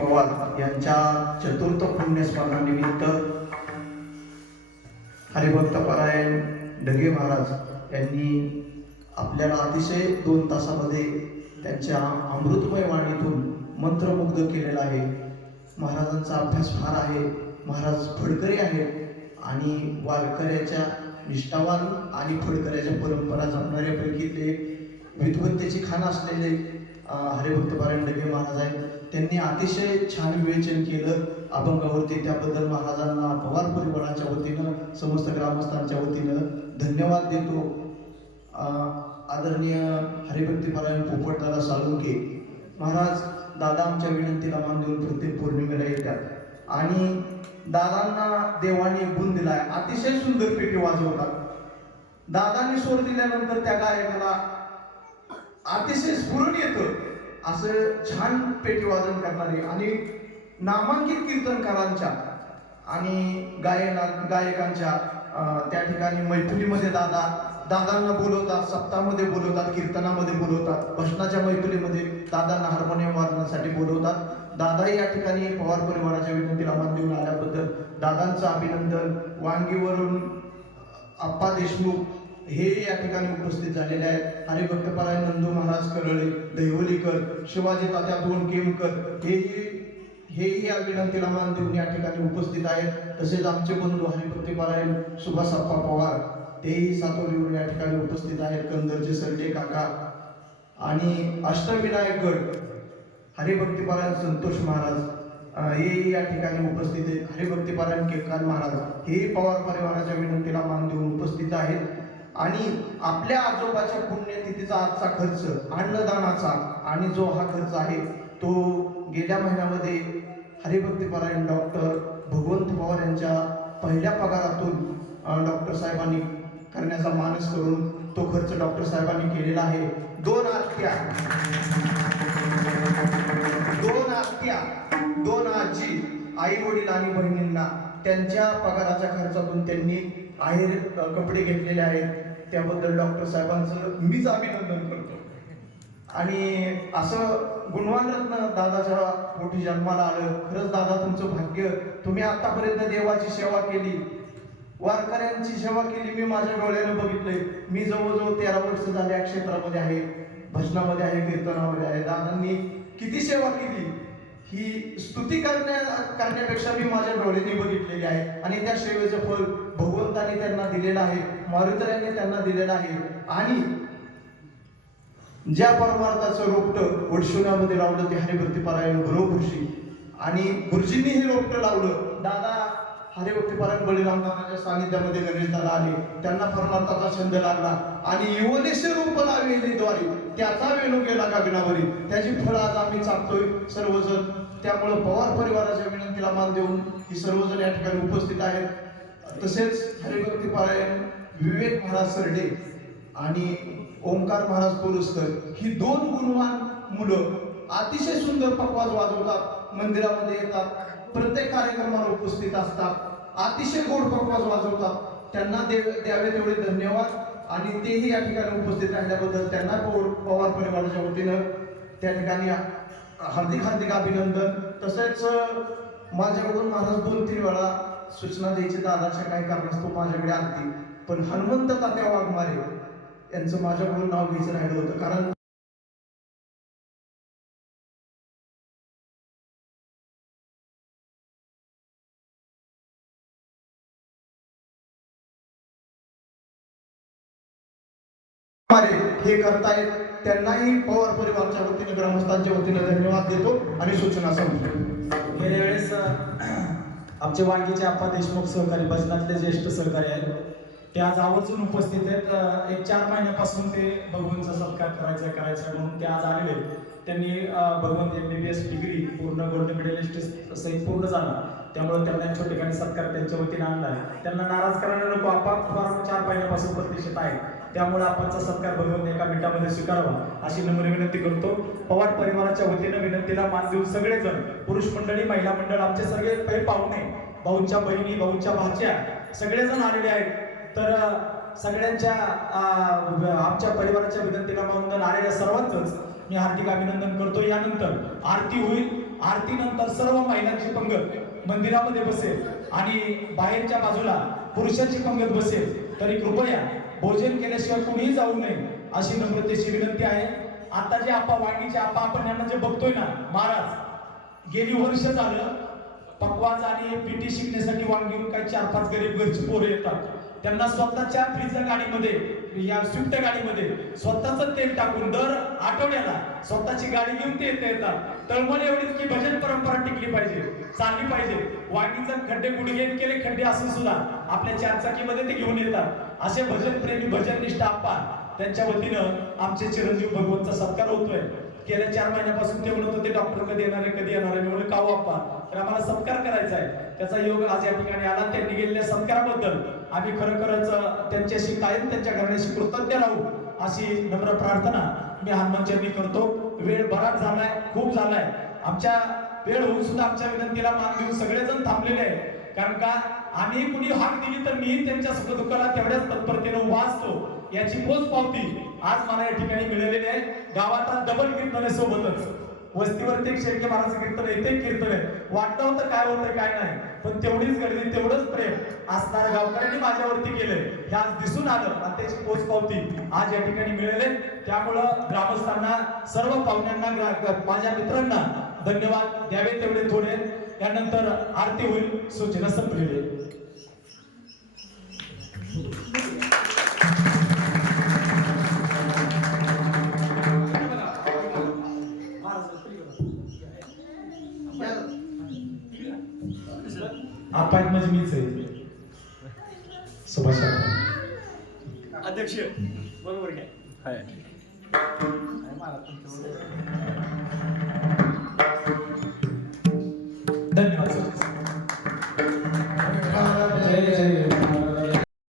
पवार यांच्या चतुर्थ पुण्यस्मरणानिमित्त हरिभक्त परायण ढगे महाराज यांनी आपल्याला अतिशय दोन तासामध्ये त्यांच्या अमृतमय वाणीतून मंत्रमुग्ध केलेला आहे. महाराजांचा अभ्यास फार आहे. महाराज फडकरी आहेत आणि वारकऱ्याच्या निष्ठावान आणि फडकऱ्याच्या परंपरा जपणाऱ्यापैकी ते विद्वत्तेची खाण असलेले हरिभक्त पारायण महाराज आहेत. त्यांनी अतिशय छान विवेचन केलं अभंगावरती. त्याबद्दल महाराजांना पवार परिवाराच्या वतीनं समस्त ग्रामस्थांच्या वतीनं धन्यवाद देतो. आदरणीय हरिभक्ती पारायण पोपटदादा साळुंके महाराज दादा आमच्या विनंतीला मान देऊन प्रत्येक पौर्णिमेला येतात. आणि दादांना देवाने गुण दिलाय. अतिशय सुंदर पेटी वाजवतात. दादांनी स्वर दिल्यानंतर त्या गायकाला अतिशय स्फुरून येतं. असं छान पेटीवादन करणारे आणि नामांकित कीर्तनकारांच्या आणि गायना गायकांच्या त्या ठिकाणी मैफिलीमध्ये दादा दादांना बोलवतात सप्तामध्ये बोलवतात कीर्तनामध्ये बोलवतात भजनाच्या मैफिलीमध्ये दादांना हार्मोनियम वादनासाठी बोलवतात. दादा या ठिकाणी पवार परिवाराच्या विनंतीला मान देऊन आल्याबद्दल दादांचं अभिनंदन. वांगीवरून आप्पा देशमुख हे या ठिकाणी उपस्थित झालेले आहेत. हरिभक्तपराय नंदू महाराज करळे दैवलीकर शिवाजी तात्या दोन केमकर हेही हेही या विनंतीला मान देऊन या ठिकाणी उपस्थित आहेत. तसेच आमचे बंधू हरिभक्तपराय सुभासाप्पा पवार तेही सातोलीवरून या ठिकाणी उपस्थित आहेत. कंदरचे सरजे काका आणि अष्टविनायक गड संतोष महाराज हे हेही या ठिकाणी उपस्थित आहेत. हरिभक्तीपारायण केकान महाराज हेही पवार परिवाराच्या विनंतीला मान देऊन उपस्थित आहेत. आणि आपल्या आजोबाच्या पुण्यतिथीचा आजचा खर्च अन्नदानाचा आणि जो हा खर्च आहे तो गेल्या महिन्यामध्ये हरिभक्तीपरायण डॉक्टर भगवंत पवार यांच्या पहिल्या पगारातून डॉक्टर साहेबांनी करण्याचा मानस करून तो खर्च डॉक्टर साहेबांनी केलेला आहे. दोन आत्या. दोन आत्या. दोन आजी आई वडील आणि बहिणींना त्यांच्या पगाराच्या खर्चातून त्यांनी बाहेर कपडे घेतलेले आहेत. त्याबद्दल डॉक्टर साहेबांचं मीच अभिनंदन करतो. आणि असं गुणवान रत्न दादाच्या पोटी जन्माला आलं. खरंच दादा तुमचं भाग्य तुम्ही आतापर्यंत देवाची सेवा केली. वारकऱ्यांची सेवा केली. मी माझ्या डोळ्यानं बघितलंय. मी जवळजवळ तेरा वर्ष झाले या क्षेत्रामध्ये आहे. भजनामध्ये आहे कीर्तनामध्ये आहे. दादांनी किती सेवा केली? ही स्तुती करण्या करण्यापेक्षा मी माझ्या डोळ्यांनी बघितलेली आहे. आणि त्या सेवेचं फल भगवंताने त्यांना दिलेलं आहे मारुतऱ्यांनी त्यांना दिलेलं आहे आणि ज्या परमार्थाचं रोपट वडशुण्यामध्ये लावलं ते हरिभक्तीपरायण पारायण आणि गुरुजींनी हे रोपट लावलं. दादा हरिभक्तीपरायण बळीरामदानाच्या सानिध्यामध्ये गणेशदाला आले. त्यांना परमार्थाचा छंद लागला. आणि युवनेशे रोप लावलेले द्वारे त्याचा वेणू गेला गगनावरी. त्याची फळं आज आम्ही चाकतोय सर्वजण. त्यामुळं पवार परिवाराच्या विनंतीला मान देऊन ही सर्वजण या ठिकाणी उपस्थित आहेत. तसेच हरिभक्ती पारायण विवेक महाराज सरडे आणि ओंकार महाराज पोरुस्कर ही दोन गुणवान मुलं अतिशय सुंदर पकवाज वाजवतात मंदिरामध्ये येतात प्रत्येक कार्यक्रमाला उपस्थित असतात अतिशय गोड पकवाज वाजवतात. त्यांना देव द्यावे तेवढे धन्यवाद आणि तेही या ठिकाणी उपस्थित राहिल्याबद्दल त्यांना पव- पवार परिवाराच्या वतीनं त्या ठिकाणी हार्दिक हार्दिक अभिनंदन. तसेच माझ्याकडून महाराज दोन तीन वेळा सूचना द्यायची दादाच्या काही कारणास्तव माझ्याकडे आणती पण हनुमंत तात्या वाघमारे यांचं माझ्याकडून नाव घ्यायचं राहिलं होतं. कारण हे करतायत. त्यांनाही पवार परिवारच्या वतीने ग्रामस्थांच्या वतीने धन्यवाद देतो आणि सूचना सांगतो गेल्या वेळेस आमचे वांगीचे आप्पा देशमुख सहकारी भजनातले ज्येष्ठ सहकारी आहेत. ते आज आवर्जून उपस्थित आहेत. एक चार महिन्यापासून ते भगवंतचा सत्कार करायचा करायचा म्हणून ते आज आलेले आहेत. त्यांनी Bhagwant M B B S degree पूर्ण गोल्ड मेडलिस्ट सहित पूर्ण झाला. त्यामुळे त्यांना या छोट्या ठिकाणी सत्कार त्यांच्या वतीने आणला आहे. त्यांना नाराज करायला नको आपण फार चार महिन्यापासून प्रतिष्ठित आहे त्यामुळे आपणचा सत्कार भगवंत एका मिनिटामध्ये स्वीकारावा अशी नम्र विनंती करतो. पवार परिवाराच्या वतीनं विनंतीला मान देऊन सगळेजण पुरुष मंडळी महिला मंडळ आमचे सगळे काही पाहुणे भाऊंच्या बहिणी भाऊंच्या भाच्या सगळेजण आलेले आहेत. तर सगळ्यांच्या आमच्या परिवाराच्या विनंतीला मानून आलेल्या सर्वांचंच मी हार्दिक अभिनंदन करतो. यानंतर आरती होईल. आरती नंतर सर्व महिलांची पंगत मंदिरामध्ये बसेल आणि बाहेरच्या बाजूला पुरुषांची पंगत बसेल. तरी कृपया भोजन केल्याशिवाय कुणीही जाऊ नये अशी नम्रतेची विनंती आहे. आता जे आपा वाणीचे आपा आपण यांना जे बघतोय ना महाराज गेली वर्ष झालं पकवाज आणि पीटी शिकण्यासाठी वांगी काही चार पाच गरीब घरची पोरं येतात. त्यांना स्वतःच्या फ्रीजच्या गाडीमध्ये या स्विफ्ट गाडीमध्ये स्वतःच तेल टाकून दर आठवड्याला स्वतःची गाडी घेऊन ते येतात. तळमळ एवढीच की भजन परंपरा टिकली पाहिजे चालली पाहिजे. वांगीचं खड्डे गुडघे केले खड्डे असून सुद्धा आपल्या चारचाकीमध्ये ते घेऊन येतात. असे भजन प्रेमी भजन निष्ठ आप्पा त्यांच्या वतीनं आमचे चिरंजीव भगवंतचा सत्कार होतोय. गेल्या चार महिन्यापासून ते म्हणत होते डॉक्टर कधी येणार आहे कधी येणार आहे? मी म्हणलं आप्पा तर आम्हाला सत्कार करायचा आहे. त्याचा योग आज या ठिकाणी आला. त्यांनी गेलेल्या सत्काराबद्दल आम्ही खरोखरच त्यांच्याशी कायम त्यांच्या घराण्याशी कृतज्ञ राहू अशी नम्र प्रार्थना मी हनुमानचरणी करतो. वेळ बराच झालाय खूप झालाय. आमच्या वेळ होऊन सुद्धा आमच्या विनंतीला मान देऊन सगळेजण थांबलेले आहे कारण का आम्ही कुणी हाक दिली तर मी त्यांच्या सुखदुःखाला तेवढ्याच तत्परतेने उभा असतो. याची पोच पावती आज मला या ठिकाणी मिळालेली आहे. गावात डबल कीर्तने सोबतच. वस्तीवरती एक शेळके महाराज कीर्तन आहे ते कीर्तन आहे. वाटतं होतं काय होतं काय नाही. पण तेवढीच गर्दी तेवढंच प्रेम असणार गावकऱ्यांनी माझ्यावरती केलंय. हे आज दिसून आलं आणि त्याची पोच पावती आज या ठिकाणी मिळेल. त्यामुळं ग्रामस्थांना सर्व पाहुण्यांना माझ्या मित्रांना धन्यवाद द्यावे तेवढे थोडे. त्यानंतर आरती होईल सूचना संपलेली. आपात म्हणजे मीच आहे. सुभाष. अध्यक्ष बरोबर काय